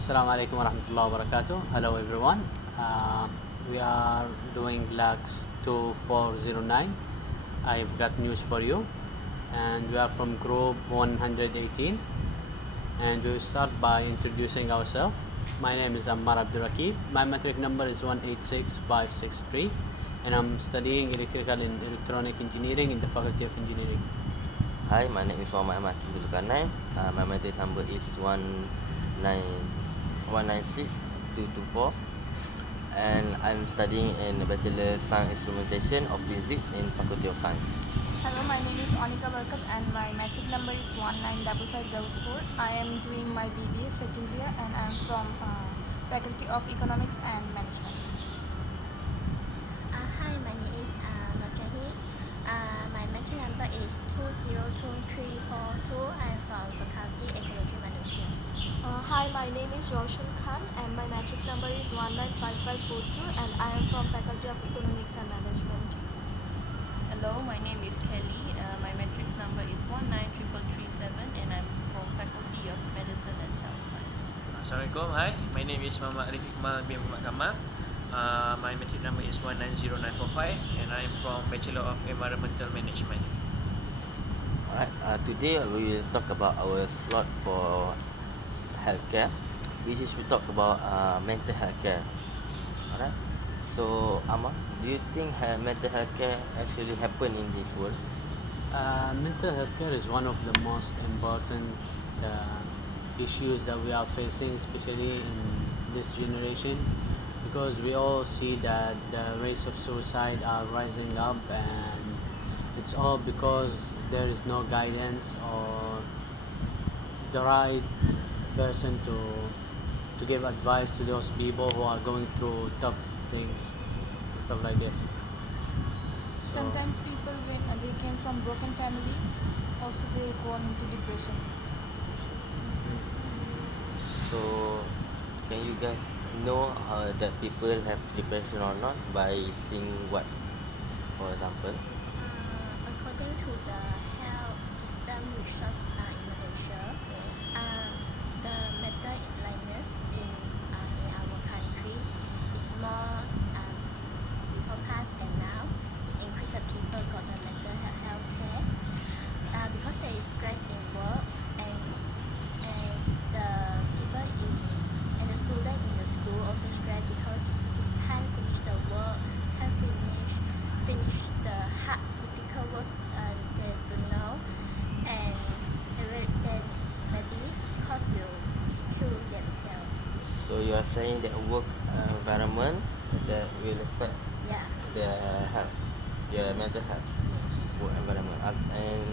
Assalamu alaikum warahmatullahi wabarakatuh. Hello everyone. We are doing LAX 2409. I've got news for you, and we are from group 118. And we will start by introducing ourselves. My name is Ammar Abdurrakib. My matric number is 186563, and I'm studying electrical and electronic engineering in the Faculty of Engineering. Hi, my name is Muhammad Ahmad Zulkarnain. My matric number is 196224, and I'm studying in Bachelor Science Instrumentation of Physics in Faculty of Science. Hello, my name is Anika Barkat and my matric number is 195544. I am doing my BBA second year and I am from Faculty of Economics and Management. Hi, my name is Makahid. My matric number is 202342. I am from Faculty Ecology Management. Hi, my name is Roshan Khan and my matric number is 195542 and I am from Faculty of Economics and Management. Hello, my name is Kelly. My matrix number is 193337 and I'm from Faculty of Medicine and Health Science. Assalamualaikum. Hi, my name is Muhammad Arif Iqmal bin Muhammad Kamal. My matric number is 190945 and I'm from Bachelor of Environmental Management. Alright, today we will talk about our slot for healthcare, which is we talk about mental healthcare. Alright, so Amar, do you think mental healthcare actually happen in this world? Mental health care is one of the most important issues that we are facing, especially in this generation, because we all see that the rates of suicide are rising up, and it's all because there is no guidance or the right person to give advice to those people who are going through tough things, stuff like this. So, Sometimes people, when they came from broken family, also they go on into depression. So, can you guys know that people have depression or not by seeing what, for example? According to the health system research in Malaysia, the mental illness in our country is more before past and now. It's increased that people got the mental health care because there is stress in work and the people and the student in the school also stressed because can't finish the work, can't finish the hard difficult work they to know, and then maybe it's cause you kill themselves. So you are saying that work environment that will affect Yeah. the health, the mental health, work environment. And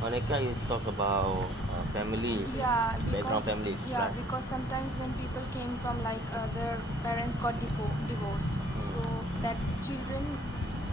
Monica, you talk about families, background families, yeah, right? because sometimes when people came from their parents got divorced, so that children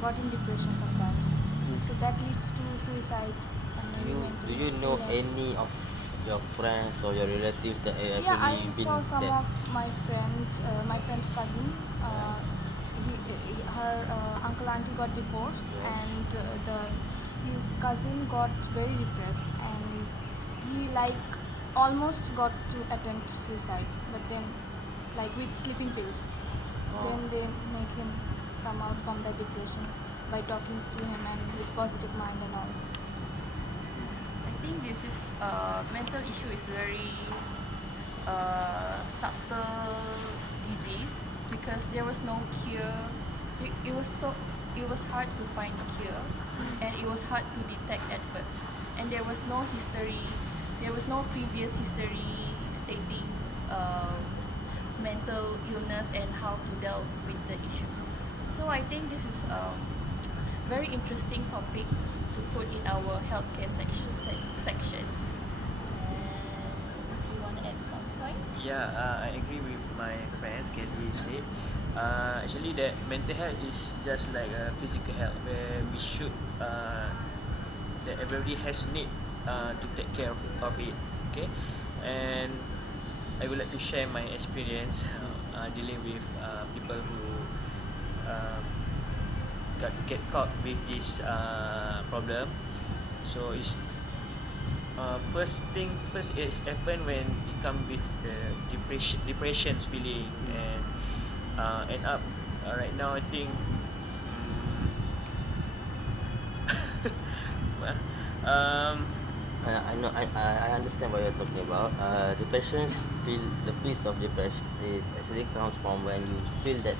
got in depression sometimes. So that leads to suicide and maybe mental Do you know illness. any of your friends or your relatives that actually Yeah, I been saw some that? of my friend's cousin. Her uncle auntie got divorced, Yes. and his cousin got very depressed, and he almost got to attempt suicide, but then with sleeping pills, then they make him come out from the depression by talking to him and with positive mind and all. I think this is mental issue is very subtle disease because there was no cure. It was hard to find a cure, and it was hard to detect at first, and there was no previous history stating mental illness and how to deal with the issues. So I think this is very interesting topic to put in our healthcare section. And do you want to add some point? Yeah, I agree with my friends Kelly said. Actually, that mental health is just like physical health, where we should that everybody has need to take care of it. Okay, and I would like to share my experience dealing with people who get caught with this problem. So it's first it happen when it come with the depression depressions feeling, and end up right now I think well, I know I understand what you're talking about. Depression feel the piece of depression is actually comes from when you feel that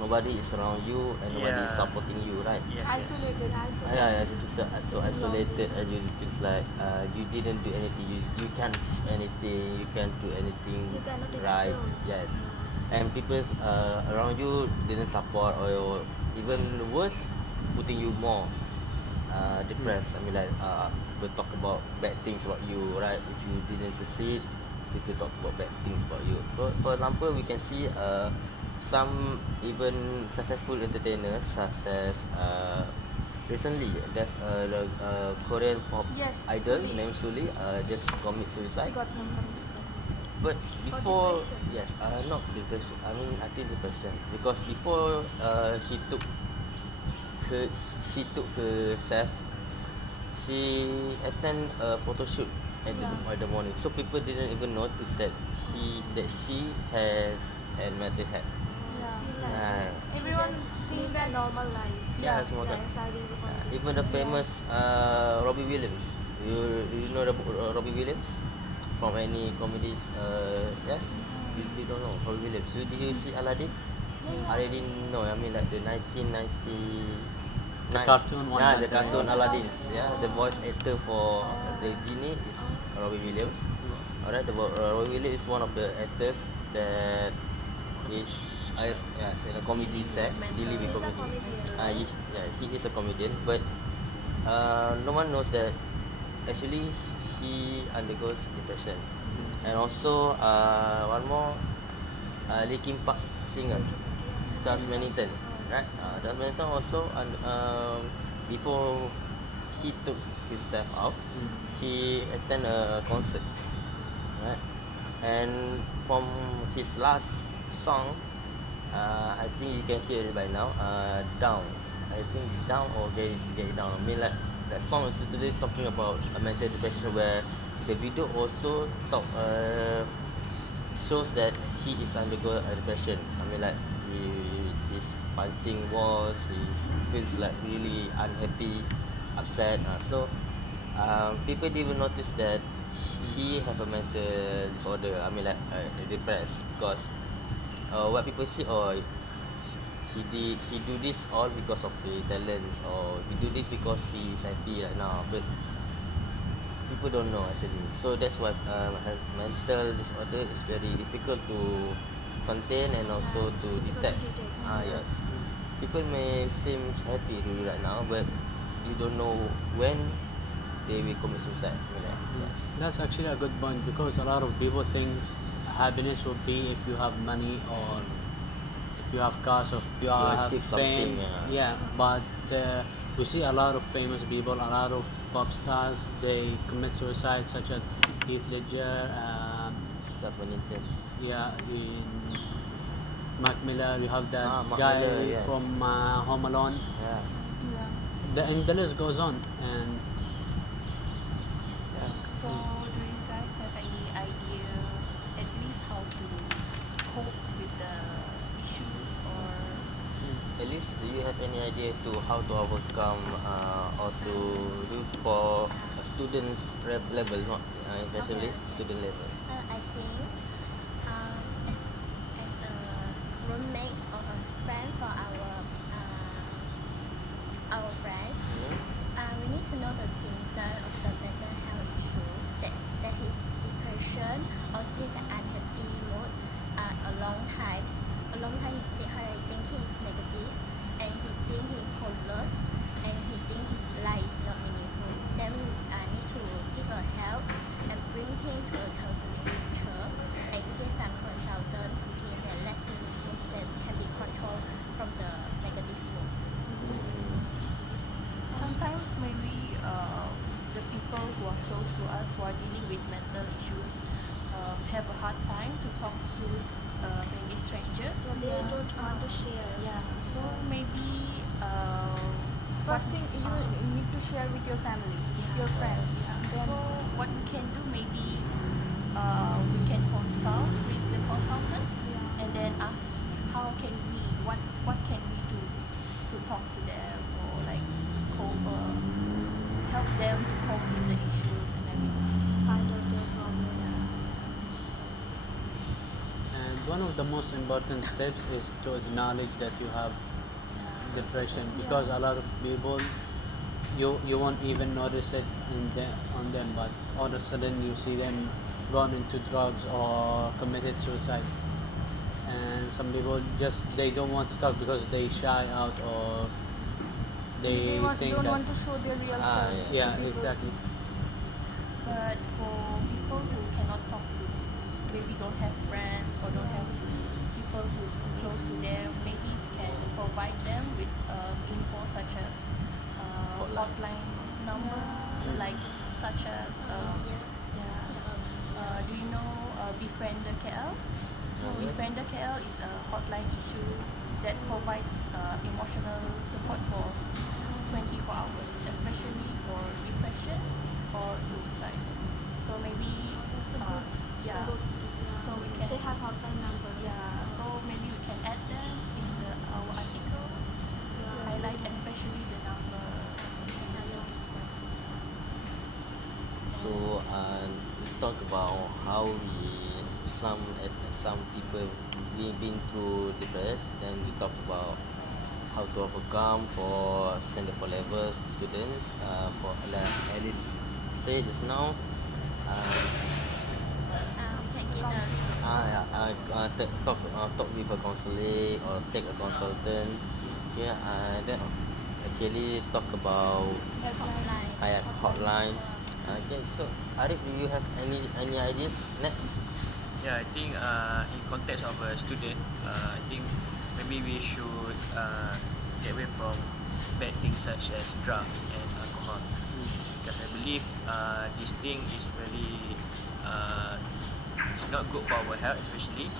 nobody is around you and nobody is Yeah. supporting you, right? yes. Isolated. Yeah, you feel so isolated and you feels like you didn't do anything. You can't achieve anything. You can't do anything You cannot right. express. Yes, and people around you didn't support or even worse, putting you more depressed. I mean, like people talk about bad things about you, right? If you didn't succeed, people talk about bad things about you. For example, we can see some even successful entertainers, such as recently there's a Korean pop Yes, idol Sulli. named Sulli just commit She suicide. got some committed. But before, depression. yes, not depression. I mean, I think depression because before her, she took herself. She attend a photo shoot at the morning, so people didn't even notice that she has a mental health. Yeah. Everyone Everyone thinks think a that normal life. Yeah, semua Yeah, kan. anxiety because Even the famous Robbie Williams. You know the Robbie Williams from any comedies? Yes. You don't know Robbie Williams. Did you see Aladdin? Aladdin, no. I mean like the 1990. The cartoon one. Yeah, that the cartoon they- Aladdin. Yeah, the voice actor for the genie is Robbie Williams. Alright, Robbie Williams is one of the actors that is in a comedy set, dealing with He's a comedy. comedian. He is a comedian, but no one knows that actually he undergoes depression. And also one more, Linkin Park singer Charles Manington, right? Charles Manington also before he took himself out, he attend a concert, right? And from his last song, I think you can hear it by now. Down, I think down or get it down. I mean like that song is literally talking about a mental depression where the video also shows that he is undergo a depression. I mean like he is punching walls. He feels like really unhappy, upset. People didn't even notice that he have a mental disorder. I mean like depressed because what people see, oh, he do this all because of the talents, or he do this because he is happy right now, but people don't know actually. So that's why mental disorder is very difficult to contain and also to detect. Yes, people may seem happy really right now, but you don't know when they will commit suicide. I mean, like, yes. That's actually a good point because a lot of people think happiness will be if you have money or if you have cars or if you have achieve fame. something, Yeah, but we see a lot of famous people, a lot of pop stars, they commit suicide, such as Heath Ledger, Just Wellington. yeah, in Mac Miller. You have that Mark guy Miller, yes. from Home Alone. Yeah. Yeah. And the list goes on. And So, do you guys have any idea at least how to cope with the issues, or At least, do you have any idea to how to overcome or to do for a student's level, not intentionally student level? I think as a roommate or a friend for our friends, we need to know the symptom of the mental health issue. That is depression or his unhappy mood. A long time he think he is negative, and he think he is hopeless, and he think his life is not meaningful. Then we need to give a help and bring him to a counseling teacher and get some consultant to him and let him know that can be controlled from the negative mood. sometimes maybe the people who are close to us who are dealing with mental issues have a hard time to talk to maybe stranger. They don't want to share. Yeah, so maybe First thing you need to share with your family, your friends. yeah. Then So what we can do, maybe we can consult with the one of the most important steps is to acknowledge that you have depression, because a lot of people, you won't even notice it on them, but all of a sudden you see them gone into drugs or committed suicide. And some people just they don't want to talk because they shy out, or they think don't that want to show their real Ah, self yeah. to yeah, people. exactly. But for people who cannot talk to, maybe don't have friends or don't have people who close to them, maybe we can provide them with info such as Hotline. hotline number, like such as do you know Befriender KL? Befriender KL is a hotline issue that provides emotional support for 24 hours, especially for depression or suicide. So maybe yeah, so we can They have hotline number. yeah, so maybe we can add them in our article, highlight especially the number. So we talk about how some people been through depressed. Then we talk about how to overcome for standard for level students. For like Alice said just now, Taking a talk with a counselor or take a consultant. Yeah, then actually talk about hotline. hotline. Okay, so Arif, do you have any ideas next? Yeah, I think in context of a student, I think maybe we should get away from bad things such as drugs and alcohol, because I believe this thing is really it's not good for our health, especially,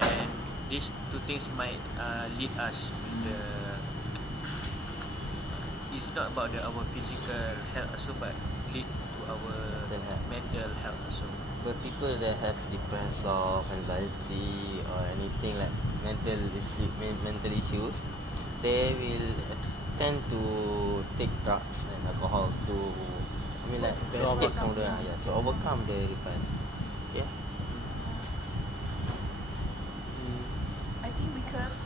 and these two things might lead us with the. It's not about our physical health also, but lead to our Mental health. mental health also. But people that have depression or anxiety or anything like mental issues, they will tend to take drugs and alcohol to, I mean like to escape from the to overcome the depression. Yeah. I think because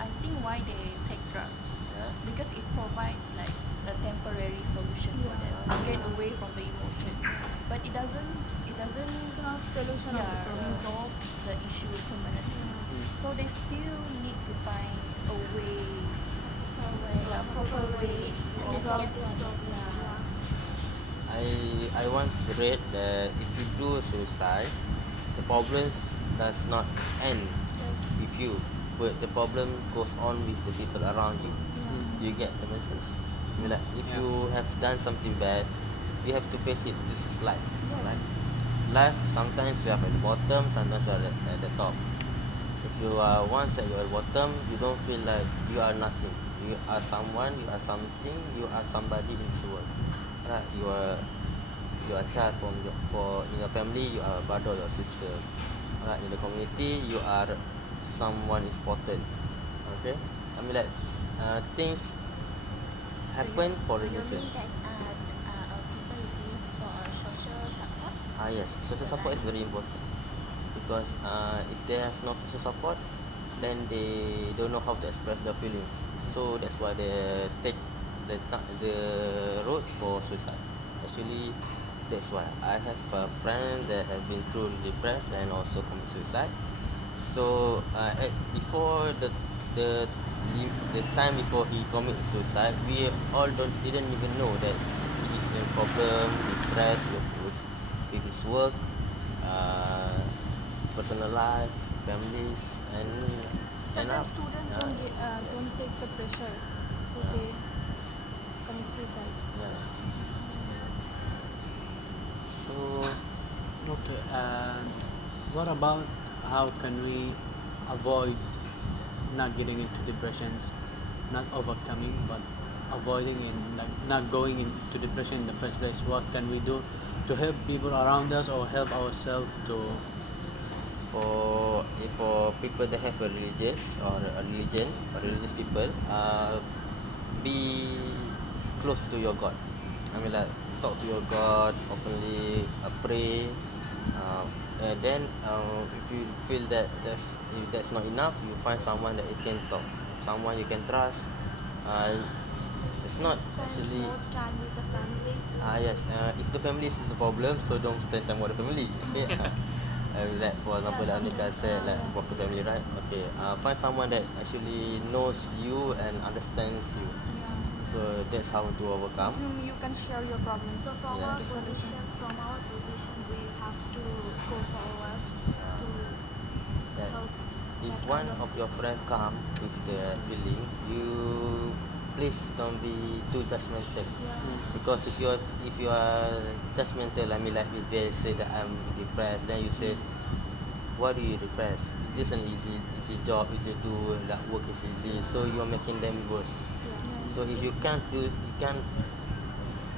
I think why they take drugs, Yeah. because it provides like a temporary solution for them to get away from the emotion, but it doesn't It's not solution of the problem. resolve the issue permanently. So they still need to find a way, proper way to Resolve this solve problem. I once read that if you do suicide, the problems does not end with you, but the problem goes on with the people around you. You get the message? I mean, like if Yeah. you have done something bad, you have to face it. This is life. Yes. Right? Life, sometimes you are at the bottom, sometimes you are at the top. If you are once at your bottom, you don't feel like you are nothing. You are someone, you are something, you are somebody in this world. Right? You are a child for in your family, you are a brother or your sister. Right? In the community, you are someone important. Okay? I mean like things happen for a You reason. mean that people is need for social support? Yes, social support is very important, because if there's no social support, then they don't know how to express their feelings. So that's why they take the road for suicide. Actually, that's why I have a friend that have been through depressed and also commit suicide. So before the time before he commit suicide, we all didn't even know that he is a problem, he's stressed with his work, uh, personal life, families, and Sometimes students don't yes, take the pressure, so they commit suicide. yes. So, okay, and what about how can we avoid not getting into depressions, not overcoming, but avoiding in like not going into depression in the first place? What can we do to help people around us or help ourselves to? For people that have a religious or a religion or religious people, be close to your God. I mean like talk to your God openly, pray, And then if you feel that if that's not enough, you find someone that you can talk, someone you can trust. Uh, it's not Spend actually more time with the family. yes. If the family is a problem, so don't spend time with the family. Okay. Like for example, like Anika sometimes, said, like yeah. broken family, right? Okay. Find someone that actually knows you and understands you. Yeah. So that's how to overcome. With whom you can share your problems. So Yes. from our position, we have to go forward to That help. if that one kind of your friend come with the feeling, you please don't be too judgmental. Yeah. Because if you are judgmental, I mean like if they say that I'm depressed, then you say, why do you depressed? It's just an easy job, easy to that work is easy. So you are making them worse. Yeah. So if you can't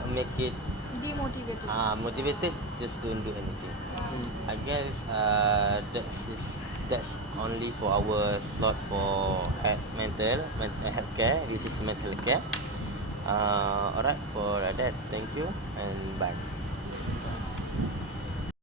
make it Demotivated. motivated, just don't do anything. I guess that's only for our slot for mental health care. This is mental care. Alright, for that, thank you and bye.